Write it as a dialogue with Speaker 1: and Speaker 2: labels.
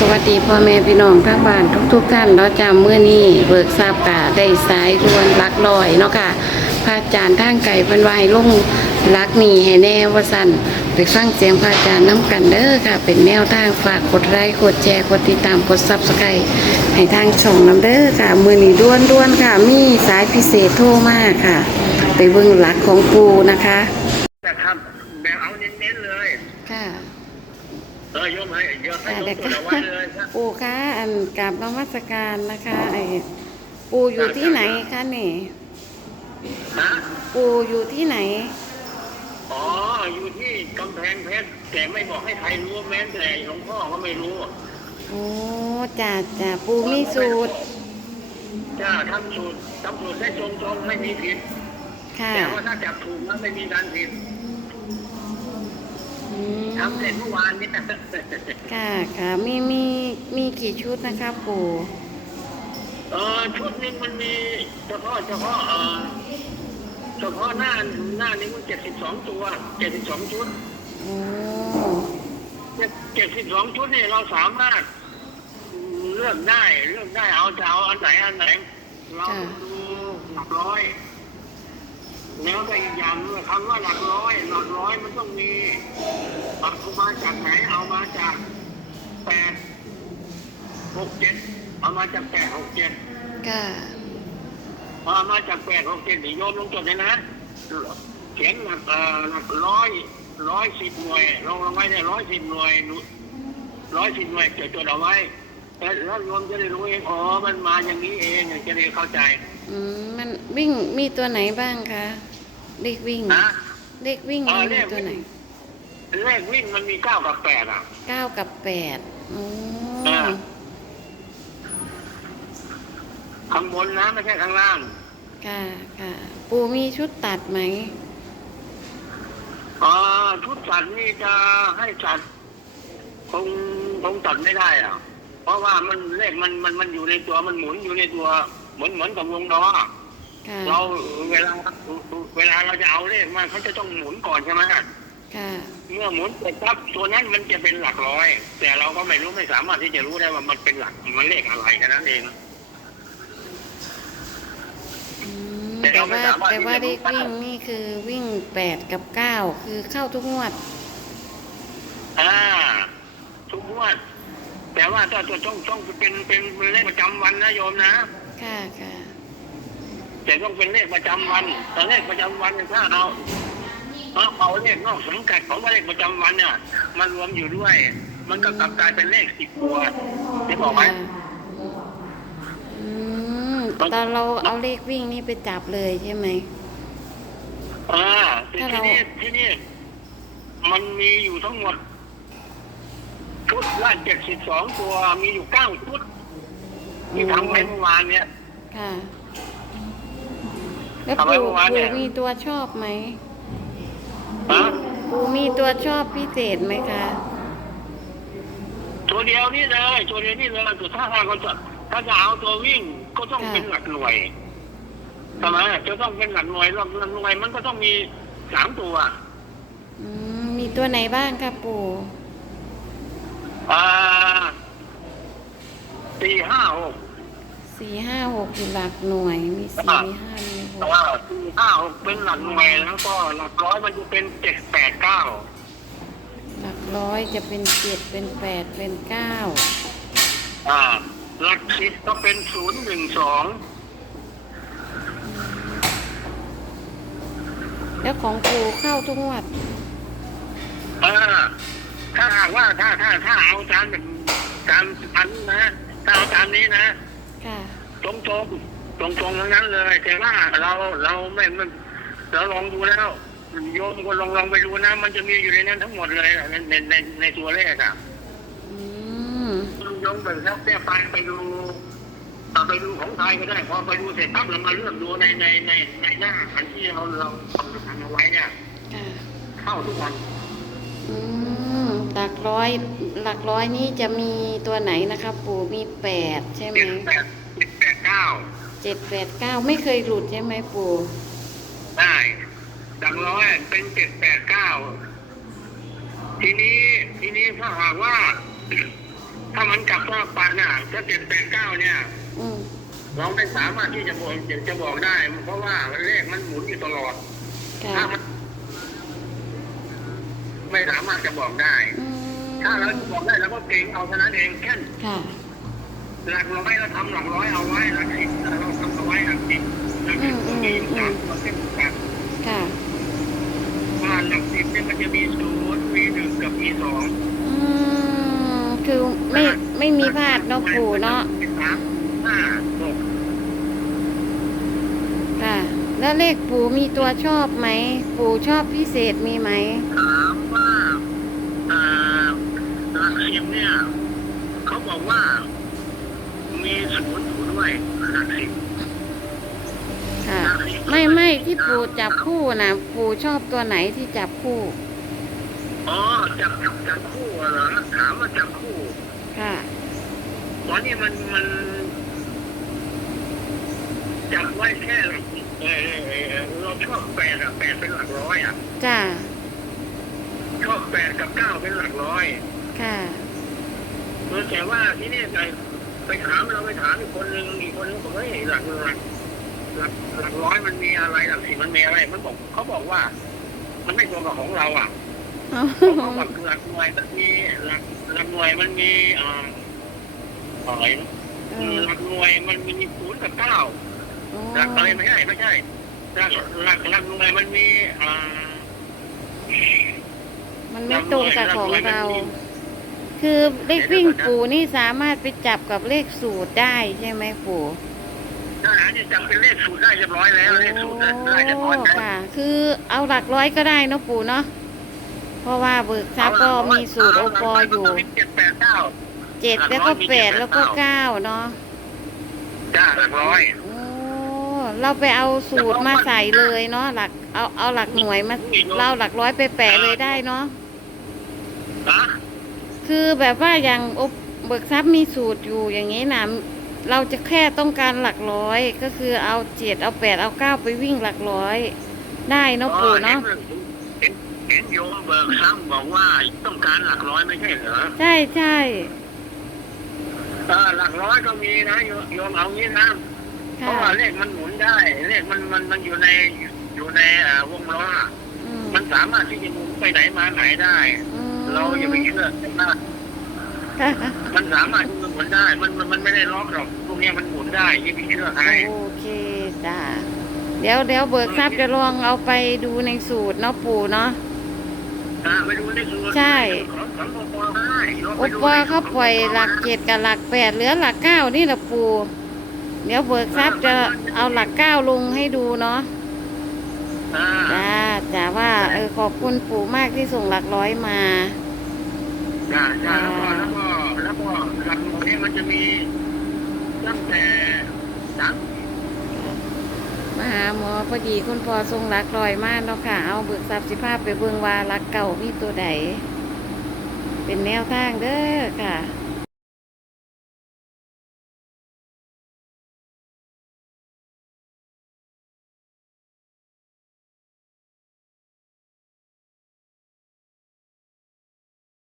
Speaker 1: สวัสดีพ่อแม่พี่น้องทั้งบ้านทุก ๆ ท่านเราจำเมื่อนี้เบิกทราบกะได้สายรวนลักลอยเนาะค่ะพระอาจารย์ทางไก่เป็นวายลุ่งลักหนีให้แน่ว่าสันไปฟังเสียงพระอาจารย์น้ำกันเด้อค่ะ เป็นแนวทางฝากกดไลค์กดแชร์กดติดตามกดซับสไครต์ให้ทางช่องน้ำเด้อค่ะมือนี้ด้วนๆค่ะ มีสายพิเศษโทรมากค่ะ ไปเบิ่งหลักของปูนะคะ
Speaker 2: แต่ทำแบบเอาเน้นๆเลย
Speaker 1: ค่ะ
Speaker 2: เออโยมให้โยมให้
Speaker 1: ค่ะ
Speaker 2: โย
Speaker 1: เด็
Speaker 2: ม
Speaker 1: ก
Speaker 2: ตัวละวันเลยครับ
Speaker 1: ปู่คะอันกราบนมัสการนะคะไอ้ปู่อยู่ที่ไหนคะนี่
Speaker 2: นะ
Speaker 1: ปู่อยู่ที่ไหน
Speaker 2: อ๋ออยู่ที่กำแพงเพชรแต่ไม่บอกให้ใครรู้แม้แต่หลวงพ่อก็ไม่รู้
Speaker 1: โอ้จ่าจ่าปู่มีสูตร
Speaker 2: จ้าทำสูตรทำสูตรได้ตรงๆไม่มีผิด
Speaker 1: ค่ะ
Speaker 2: แต่ว่าถ้าจับถูกแล้วไม่มีการผิด
Speaker 1: อืม
Speaker 2: ทำเสร็จเมื่อวานนี้
Speaker 1: ค่ะค่ะมีมีมีกี่ชุดนะคะปู่
Speaker 2: เออชุดนี้มันมีเฉพาะเฉพาะเออเฉพาะหน้าหน้านี้มันเจ็ดสิบสองตัวเจ็ดสิบสองชุด
Speaker 1: โอ้
Speaker 2: เจ็ดสิบสองชุดนี่เราสามารถเลือกได้เลือกได้เอาจะเอาอันไหนอันไหน เราดูหลักร้อย แล้วก็อีกอย่างหนึงคำว่าหลักร้อยหลักร้อยมันต้องมีเอามาจากไหนเอามาจากแปดหกเจ็ดเอามาจากแปดหกเจ็ด
Speaker 1: ค่ะ
Speaker 2: เอามาจากแปดหกเจ็ดนี่โยมลงจดเลยนะเขียนหลักเอ่อหลักร้อยร้อยสิบหน่วยลงลงไว้เนี่ยร้อยสิบหน่วยหนูร้อยสิบหน่วยจดจดเอาไว้แต่แล้วโยมจะได้รู้เองอ๋อมันมาอย่างนี้เองจะได้เข้าใจ
Speaker 1: อืมมันวิ่งมีตัวไหนบ้างคะเลขวิ่ง
Speaker 2: นะ
Speaker 1: เลขวิ่ง
Speaker 2: เอ
Speaker 1: มัน
Speaker 2: อเล
Speaker 1: มี
Speaker 2: ข
Speaker 1: ตัวไหน
Speaker 2: เลขวิ่งมันมีเก้ากับแปดอะ
Speaker 1: เก้ากับแปดโอ้
Speaker 2: อ่า ข้างบนนะไม่ใช่ข้างล่าง
Speaker 1: ค่ะค่ะ ปู่มีชุดตัดไหม
Speaker 2: อ่าชุดสัตว์นี่จะให้สัตว์คงคงตัดไม่ได้อะ เพราะว่ามันเลขมันมันมันอยู่ในตัวมันหมุนอยู่ในตัว เหมือนเหมือนกับวงล้อ
Speaker 1: ค่ะ
Speaker 2: เราเวลาเวลาเราจะเอาเลขมาเขาจะต้องหมุนก่อนใช่ไหม
Speaker 1: ค่ะ
Speaker 2: เมื่อหมุนเสร็จปั๊บตัวนั้นมันจะเป็นหลักร้อย แต่เราก็ไม่รู้ไม่สามารถที่จะรู้ได้ว่ามันเป็นหลักมันเลขอะไรแค่นั้นเอง
Speaker 1: อืม
Speaker 2: แต่
Speaker 1: แต่
Speaker 2: เราไม่
Speaker 1: ว่า
Speaker 2: สามารถ
Speaker 1: แต่ว่า
Speaker 2: ที่
Speaker 1: เล
Speaker 2: จะรู้
Speaker 1: ขวิ่งนี่คือวิ่งแปดกับเก้าคือเข้าทุกงวด
Speaker 2: อ่า ทุกงวด แต่ว่าถ้าตัวต้องต้องเป็นเป็นเลขประจำวันนะโยมนะ
Speaker 1: ค่ะค่ะ
Speaker 2: แต่ต้องเป็นเลขประจำวันแต่เลขประจำวันถ้าเอาเอาเอาเลขนอกสังกัดของเลขประจำวันเนี่ยมันรวมอยู่ด้วย มันก็กลับกลายเป็นเลขสิบตัวได้บอกไหม
Speaker 1: ค่ะอืมตอนเราเอาเลขวิ่งนี่ไปจับเลยใช่ไหม
Speaker 2: อ่าที
Speaker 1: ถ้าเรา
Speaker 2: นี้ที่นี่มันมีอยู่ทั้งหมดชุดละเจ็ดสิบสองตัวมีอยู่เก้าชุด ที่ทำไปเมื่อวานเนี่ย
Speaker 1: ค่ะ แล้ว
Speaker 2: ทำไม
Speaker 1: ปู่
Speaker 2: เมื่อวานเนี่
Speaker 1: ปู่
Speaker 2: ย
Speaker 1: มีตัวชอบไหม
Speaker 2: ฮะ
Speaker 1: ปู่มีตัวชอบพิเศษไหมคะ
Speaker 2: ตัวเดียวนี่เลยตัวเดียวนี่เลยคือถ้าถ้าเขาจะถ้าจะเอาตัววิ่งก็ต้องเป็นหลักหน่วยทำไมจะต้องเป็นหลักหน่วยหลักหน่วยมันก็ต้องมีสามตัว
Speaker 1: อืมมีตัวไหนบ้างคะปู่
Speaker 2: อ่า สี่ห้าหก
Speaker 1: สี่ห้าหกอยู่หลักหน่วย มีสี่มีห้ามีหก
Speaker 2: อ่าสี่ห้าหกเป็นหลักหน่วยแล้วก็หลักร้อยมันจะเป็นเจ็ดแปดเก้า
Speaker 1: หลักร้อยจะเป็นเจ็ดเป็นแปดเป็นเก้า
Speaker 2: อ่า หลักสิบก็เป็นศูนย์หนึ่งสอง
Speaker 1: แล้วของปู่เข้าทุกงวด
Speaker 2: อ่าถ้าหากว่าถ้าถ้าถ้าเอาตามแบบตามอันนะ ถ้าเอาตามนี้นะ
Speaker 1: ค่ะ
Speaker 2: ตรงตรงตรงตรงๆทั้งนั้นเลย แต่ว่าเราเราไม่ไม่เราลองดูแล้ว โยมก็ลองลองไปดูนะ มันจะมีอยู่ในนั้นทั้งหมดเลยในในในในตัวเลขอะ
Speaker 1: อืม
Speaker 2: โยมไปแล้วแต่ไปไปดูเอาไปดูของไทยก็ได้พอไปดูเสร็จปั๊บเรามาเลือกดูในในในในหน้าอันที่เราเราทำเอาไว้เนี่ย
Speaker 1: ค่ะ
Speaker 2: เข้าทุกวัน
Speaker 1: อืม หลักร้อยหลักร้อยนี้จะมีตัวไหนนะคะปู่มีแปดใช่ไหม
Speaker 2: เจ็ดแปดเจ็ดแปดเก้า
Speaker 1: เจ็ดแปดเก้าไม่เคยหลุดใช่ไหมปู่
Speaker 2: ได้ดังร้อยเป็นเจ็ดแปดเก้าทีนี้ทีนี้ถ้าหากว่า ถ้ามันกลับว่าปัดน่ะถ้าเจ็ดแปดเก้าเนี่ย
Speaker 1: อืม
Speaker 2: เราไม่สามารถที่จะบอกจะบอกได้ เพราะว่าเลขมันหมุนอยู่ตลอด
Speaker 1: ค่ะ
Speaker 2: ถ้ามัน ไม่สามารถจะบอกได้
Speaker 1: อืม
Speaker 2: ถ้าเราบอกได้เราก็เก่งเอาเท่านั้นเองแค่
Speaker 1: ค่ะ
Speaker 2: หลักร้อยเราทำหลักร้อยเอาไว้หลักสิบเราทำเอาไว้หลักสิบหลักสิบก็มีสามตัวเส้นกัน
Speaker 1: ค่ะ
Speaker 2: ว่าหลักสิบเนี่ยมันจะมีศูนย์มีหนึ่งกับมีสอง
Speaker 1: อืมคือไม่ไม่มีพลาดเนาะปู่เนาะ
Speaker 2: มีสามห้าหก
Speaker 1: ค่ะ แล้วเลขปู่มีตัวชอบไหม ปู่ชอบพิเศษมีไหม
Speaker 2: ถามว่าอ่า หลักสิบเนี่ยเขาบอกว่ามีศูนย์อยู่ด้วยหลักสิบ
Speaker 1: ค่ะ ไม่ไม่ที่ปู่จับคู่นะปู่ชอบตัวไหนที่จับคู่
Speaker 2: อ๋อจับจับคู่เหรอถามว่าจับคู่
Speaker 1: ค่ะ
Speaker 2: ตอนนี้มันมันจับไว้แค่หลักเออเออเออเราชอบแปดอะแปดเป็นหลักร้อยอะ
Speaker 1: จ้า
Speaker 2: ชอบแปดกับเก้าเป็นหลักร้อย
Speaker 1: ค่ะ
Speaker 2: เออแต่ว่าที่นี่ไปไปถามเราไปถามอีกคนหนึ่งอีกคนหนึงบอกว่าเฮ้ยหลักหลักหลักหลักร้อยมันมีอะไรหลักสิบมันมีอะไร มันบอกเขาบอกว่า มันไม่ตรงกับของเราอะเขาบอกหลักหน่วยมันมีหลักหลักหน่วยมันมีอ่าอะไรนะ
Speaker 1: เออ
Speaker 2: หลักหน่วยมันมีศูนย์กับเก้า
Speaker 1: โอ้
Speaker 2: หลักอะไรไม่ใช่ไม่ใช่หลักหลักหลักหน่วยมันมีอ่า
Speaker 1: มันไม่ตรงกับของเรา คือเลขวิ่งปู่นี่สามารถไปจับกับเลขสูตรได้ใช่ไหมปู่
Speaker 2: ทหารเนี่ยจำเป็นเลขสูตรได้เรียบร้อยแล้วเลขสูตรได้เรียบร้อย
Speaker 1: โอ้
Speaker 2: แล้ว
Speaker 1: ค่ะ คือเอาหลักร้อยก็ได้เนาะปู่เนาะเพราะว่าเบิกทรัพย์ก็มีสูตรโอปออยู่
Speaker 2: เจ็ดแปดเก้า
Speaker 1: เจ็ดแล้วก็แปดแล้วก็เก้าเนาะ
Speaker 2: จ้าหลักร้อย
Speaker 1: โอ้เราไปเอาสูตรมาใส่เลยเนาะหลักเอาเอาหลักหน่วยมาเล่าหลักร้อยไปแปะเลยได้เนาะ
Speaker 2: นะ
Speaker 1: คือแบบว่าอย่างอบเบิกทรัพย์มีสูตรอยู่อย่างนี้นะเราจะแค่ต้องการหลักร้อย ก็คือเอาเจ็ดเอาแปดเอาเก้าไปวิ่งหลักร้อย ได้เนาะปู่เนาะ
Speaker 2: เห็นเห็นโยมเบิกซ้ำบอกว่าต้องการหลักร้อยไม่ใช่เหรอ
Speaker 1: ใช่ใช่
Speaker 2: เออหลักร้อยก็มีนะโยมโยมเอางี้นะเพ
Speaker 1: ค่ะ
Speaker 2: ราะว่าเลขมันหมุนได้ เลขมันมันมันอยู่ในอยู่ในเอ่อวงล้อ
Speaker 1: อืม
Speaker 2: มันสามารถที่จะหมุนไปไหนมาไหนได้
Speaker 1: อืม
Speaker 2: เราอย่าไปเชื่อกันมาก
Speaker 1: ค่ะ
Speaker 2: มันสามารถที่จะหมุนได้มันมันมันไม่ได้ล็อกหรอกพวกเนี้ยมันหมุนได้อย่าไปเชื่อใคร
Speaker 1: โอเคจ้าเดี๋ยวเดี๋ยวเบิกทรัพย์จะลองเอาไปดูในสูตรเนาะปู่เนาะ
Speaker 2: อ่าไปดูในสูตร
Speaker 1: ใช่
Speaker 2: ของของปปได้โยม
Speaker 1: โอ
Speaker 2: ไปดู
Speaker 1: ปอ
Speaker 2: ใน
Speaker 1: เขาปล่อยหลักเจ็ดกับหลักแปดเหลือหลักเก้านี่แหละปู่เดี๋ยวเบิกทรัพย์จะเอาหลักเก้าลงให้ดูเนาะ
Speaker 2: อ่า
Speaker 1: จ้า จ้าว่าเออขอบคุณปู่มากที่ส่งหลักร้อยมา
Speaker 2: จ้าจ้าแล้วก็แล้วก็แล้วก็หลักหน่วยเนี่ยมันจะมีตั้งแต่สาม
Speaker 1: มาหาหมอพอดีคุณพ่อทรงหลักร้อยมากเนาะค่ะ เอาเบิกทรัพย์สิภาพไปเบิ่งว่าหลักเก่ามีตัวใดเป็นแนวทางเด้อค่ะ